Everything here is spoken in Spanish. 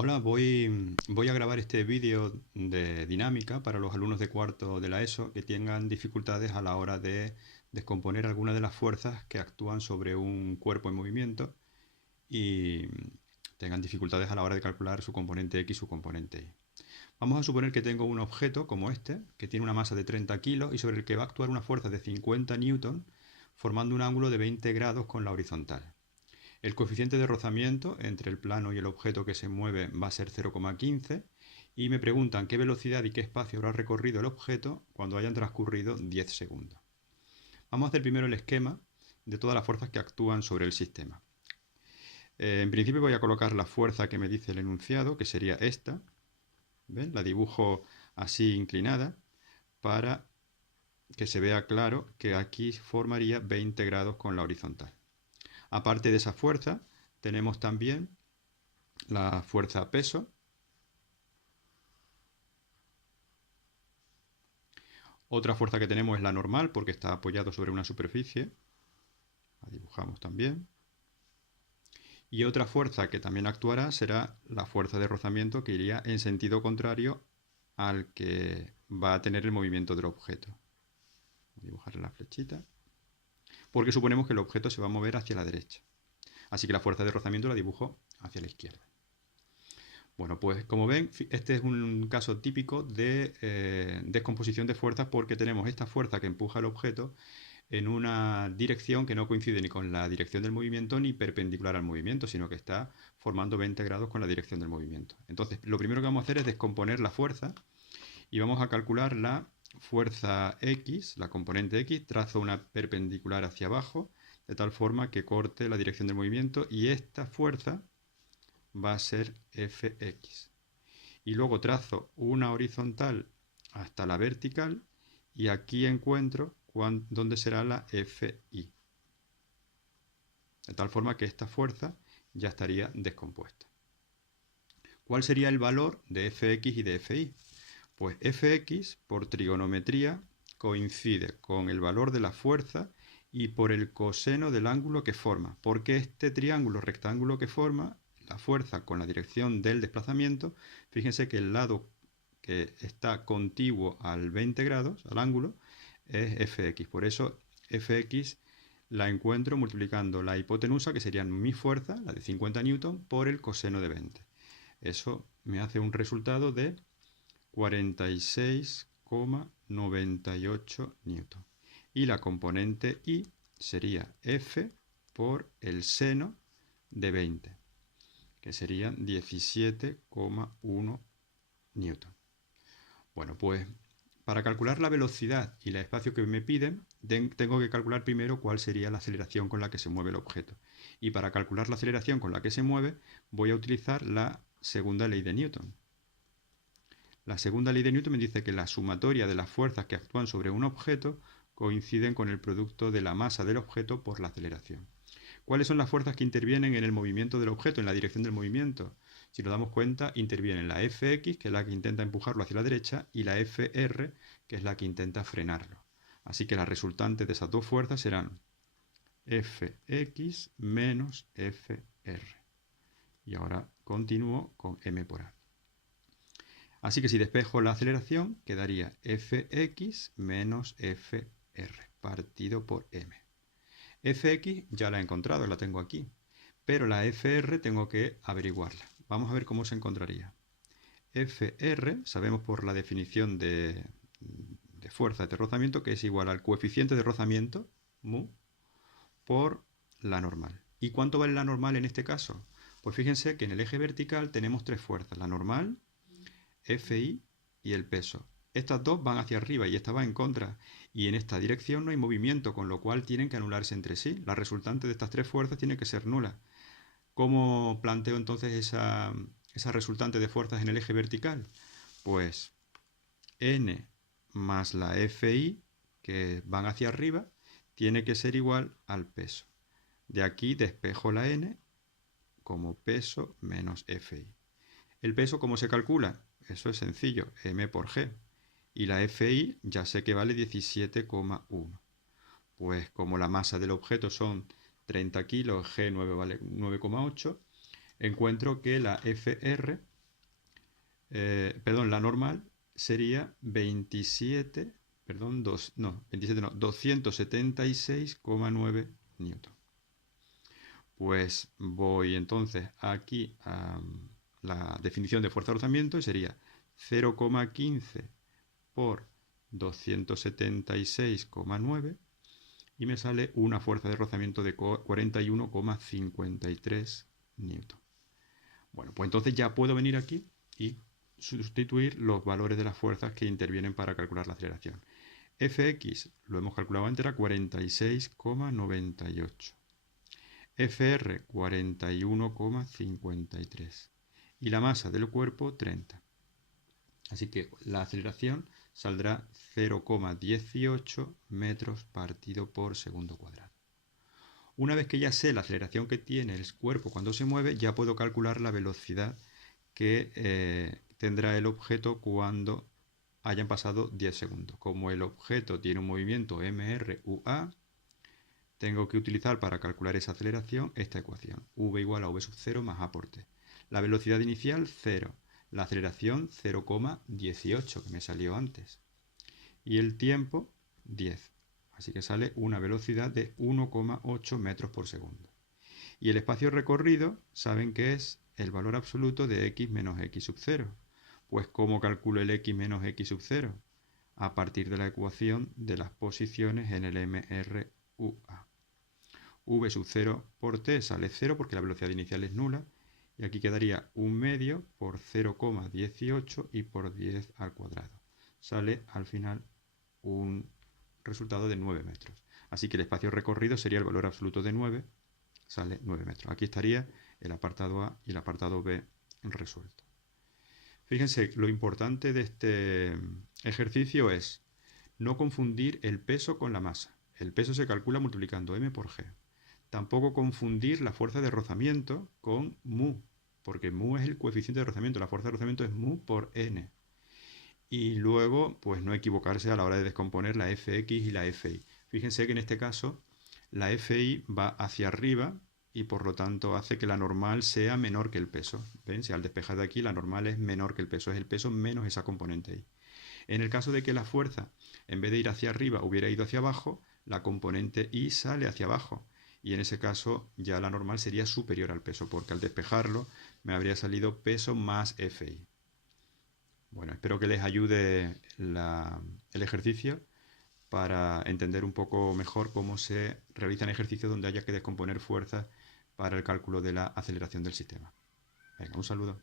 Hola, voy a grabar este vídeo de dinámica para los alumnos de cuarto de la ESO que tengan dificultades a la hora de descomponer algunas de las fuerzas que actúan sobre un cuerpo en movimiento y tengan dificultades a la hora de calcular su componente X y su componente Y. Vamos a suponer que tengo un objeto como este, que tiene una masa de 30 kilos y sobre el que va a actuar una fuerza de 50 newton, formando un ángulo de 20 grados con la horizontal. El coeficiente de rozamiento entre el plano y el objeto que se mueve va a ser 0,15 y me preguntan qué velocidad y qué espacio habrá recorrido el objeto cuando hayan transcurrido 10 segundos. Vamos a hacer primero el esquema de todas las fuerzas que actúan sobre el sistema. En principio voy a colocar la fuerza que me dice el enunciado, que sería esta. ¿Ven? La dibujo así inclinada para que se vea claro que aquí formaría 20 grados con la horizontal. Aparte de esa fuerza, tenemos también la fuerza peso. Otra fuerza que tenemos es la normal porque está apoyado sobre una superficie. La dibujamos también. Y otra fuerza que también actuará será la fuerza de rozamiento que iría en sentido contrario al que va a tener el movimiento del objeto. Voy a dibujar la flechita. Porque suponemos que el objeto se va a mover hacia la derecha. Así que la fuerza de rozamiento la dibujo hacia la izquierda. Bueno, pues como ven, este es un caso típico de descomposición de fuerzas porque tenemos esta fuerza que empuja el objeto en una dirección que no coincide ni con la dirección del movimiento ni perpendicular al movimiento, sino que está formando 20 grados con la dirección del movimiento. Entonces, lo primero que vamos a hacer es descomponer la fuerza y vamos a calcular la fuerza X, la componente X, trazo una perpendicular hacia abajo, de tal forma que corte la dirección del movimiento y esta fuerza va a ser Fx. Y luego trazo una horizontal hasta la vertical y aquí encuentro dónde será la Fi. De tal forma que esta fuerza ya estaría descompuesta. ¿Cuál sería el valor de Fx y de Fi? Pues Fx, por trigonometría, coincide con el valor de la fuerza y por el coseno del ángulo que forma. Porque este triángulo rectángulo que forma, la fuerza con la dirección del desplazamiento, fíjense que el lado que está contiguo al 20 grados, al ángulo, es Fx. Por eso Fx la encuentro multiplicando la hipotenusa, que sería mi fuerza, la de 50 newton, por el coseno de 20. Eso me hace un resultado de 46,98 newton. Y la componente I sería F por el seno de 20, que serían 17,1 newton. Bueno, pues para calcular la velocidad y el espacio que me piden, tengo que calcular primero cuál sería la aceleración con la que se mueve el objeto. Y para calcular la aceleración con la que se mueve, voy a utilizar la segunda ley de Newton. La segunda ley de Newton me dice que la sumatoria de las fuerzas que actúan sobre un objeto coinciden con el producto de la masa del objeto por la aceleración. ¿Cuáles son las fuerzas que intervienen en el movimiento del objeto, en la dirección del movimiento? Si nos damos cuenta, intervienen la Fx, que es la que intenta empujarlo hacia la derecha, y la Fr, que es la que intenta frenarlo. Así que las resultantes de esas dos fuerzas serán Fx menos Fr. Y ahora continúo con m por a. Así que si despejo la aceleración, quedaría Fx menos Fr partido por m. Fx ya la he encontrado, la tengo aquí. Pero la Fr tengo que averiguarla. Vamos a ver cómo se encontraría. Fr, sabemos por la definición de fuerza de rozamiento, que es igual al coeficiente de rozamiento, mu, por la normal. ¿Y cuánto vale la normal en este caso? Pues fíjense que en el eje vertical tenemos tres fuerzas, la normal, Fi y el peso. Estas dos van hacia arriba y esta va en contra. Y en esta dirección no hay movimiento, con lo cual tienen que anularse entre sí. La resultante de estas tres fuerzas tiene que ser nula. ¿Cómo planteo entonces esa resultante de fuerzas en el eje vertical? Pues n más la Fi, que van hacia arriba, tiene que ser igual al peso. De aquí despejo la n como peso menos Fi. ¿El peso cómo se calcula? Eso es sencillo, m por g. Y la Fi ya sé que vale 17,1. Pues como la masa del objeto son 30 kilos, g9 vale 9,8, encuentro que la FR, la normal sería 276,9 newton. Pues voy entonces aquí a la definición de fuerza de rozamiento y sería 0,15 por 276,9 y me sale una fuerza de rozamiento de 41,53 newton. Bueno, pues entonces ya puedo venir aquí y sustituir los valores de las fuerzas que intervienen para calcular la aceleración. Fx, lo hemos calculado antes, era 46,98. FR, 41,53. Y la masa del cuerpo, 30. Así que la aceleración saldrá 0,18 metros partido por segundo cuadrado. Una vez que ya sé la aceleración que tiene el cuerpo cuando se mueve, ya puedo calcular la velocidad que tendrá el objeto cuando hayan pasado 10 segundos. Como el objeto tiene un movimiento mRUA, tengo que utilizar para calcular esa aceleración esta ecuación. V igual a V sub 0 más A por T. La velocidad inicial, 0. La aceleración, 0,18, que me salió antes. Y el tiempo, 10. Así que sale una velocidad de 1,8 metros por segundo. Y el espacio recorrido, saben que es el valor absoluto de x menos x sub 0. Pues, ¿cómo calculo el x menos x sub 0? A partir de la ecuación de las posiciones en el mRUA. V sub 0 por t sale 0 porque la velocidad inicial es nula. Y aquí quedaría 1 medio por 0,18 y por 10 al cuadrado. Sale al final un resultado de 9 metros. Así que el espacio recorrido sería el valor absoluto de 9, sale 9 metros. Aquí estaría el apartado A y el apartado B resuelto. Fíjense, lo importante de este ejercicio es no confundir el peso con la masa. El peso se calcula multiplicando m por g. Tampoco confundir la fuerza de rozamiento con mu, porque mu es el coeficiente de rozamiento. La fuerza de rozamiento es mu por n. Y luego, pues no equivocarse a la hora de descomponer la Fx y la Fi. Fíjense que en este caso la Fi va hacia arriba y por lo tanto hace que la normal sea menor que el peso. ¿Ven? Si al despejar de aquí la normal es menor que el peso, es el peso menos esa componente I. En el caso de que la fuerza, en vez de ir hacia arriba, hubiera ido hacia abajo, la componente I sale hacia abajo. Y en ese caso ya la normal sería superior al peso, porque al despejarlo me habría salido peso más Fi. Bueno, espero que les ayude el ejercicio para entender un poco mejor cómo se realizan ejercicios donde haya que descomponer fuerzas para el cálculo de la aceleración del sistema. Venga, un saludo.